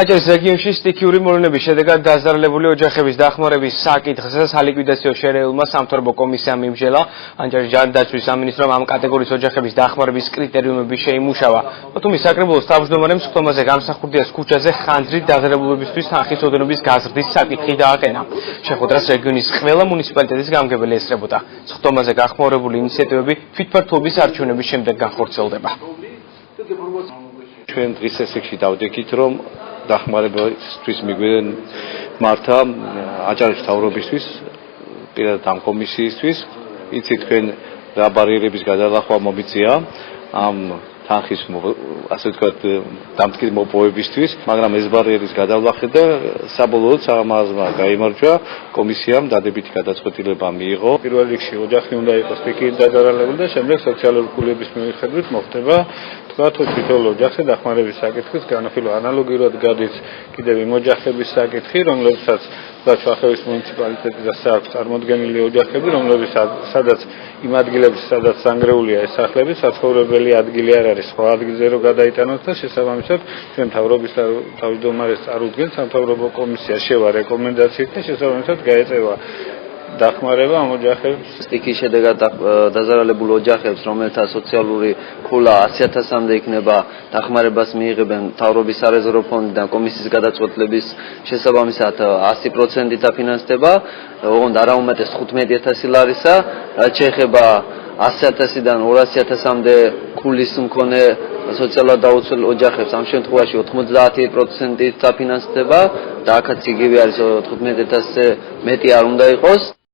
აჭარის რეგიონში სტიქიური მოვლენების შედეგად დაზარალებული ოჯახების დახმარების საკითხზე სალიკვიდაციო შერეულმა სამთავრობო კომისიამ იმსჯელა. აჭარის ჯანდაცვის სამინისტრომ ამ კატეგორიის ოჯახების დახმარების კრიტერიუმები შეიმუშავა. ბათუმის საკრებულოს თავმჯდომარემ სხდომაზე გამსახურდიას ქუჩაზე ხანძრით დაზარალებულებისთვის თანხის ოდენობის გაზრდის საკითხი დააყენა. შეხვედრას რეგიონის ყველა მუნიციპალიტეტის გამგებელი ესწრებოდა. სხდომაზე გახმაურებული ინიციატივები თვითმმართველობის არჩევნების შემდეგ განხორციელდება. ჩვენ დღის ესეში დავდექით, რომ დახმარებისთვის მიგვიდნენ მართა აჭარის მთავრობისთვის, პირადად ამ კომისიისთვის, იცით თქვენ რა ბარიერების გადალახვა მომიწია ამ თანხის ასე ვთქვათ დამტკიცების მოპოვებისთვის, მაგრამ ეს ბარიერის გადალახვა და საბოლოოდ საღამოაზრმა გაიმარჯვა, კომისიამ დადებითი გადაწყვეტილება მიიღო. პირველ რიგში ოჯახი უნდა იყოს სტიქიით დაზარალებული და შემდეგ სოციალური კულების მიხედვით მოხდება თქვათ თითოეულ ოჯახზე დახმარების საკითხის განხილვა. ანალოგიურად გადის კიდევ იმ ოჯახების საკითხი, რომლებსაც შუახევის მუნიციპალიტეტის აქვს წარმოდგენილი ოჯახები, სადაც იმ ადგილებში, სადაც სანგრეულია ეს სახლები, საცხოვრებელი ადგილი არ არის, სხვა ადგილზე რომ გადაიტანოს და შესაბამისად ჩვენ მთავრობის თავმჯდომარეს წარუდგენს სამთავრობო კომისია შევა რეკომენდაციით და შესაბამისად გაეწევა დახმარება ამ ოჯახებს. სტიქის შედეგად დაზარალებულ ოჯახებს, რომელთა სოციალური ქულა 100.000-მდე იქნება, დახმარებას მიიღებენ მთავრობის სარეზერვო ფონდიდან კომისიის გადაწყვეტილების შესაბამისად 100% დაფინანსდება, ოღონდ არაუმეტეს 15.000 ლარისა, რაც შეეხება 100.000-დან 200.000-მდე ქულის მქონე სოციალურად დაუცველ ოჯახებს, ამ შემთხვევაში 90% დაფინანსდება და აქაც იგივე არის 15.000-ზე მეტი არ უნდა იყოს.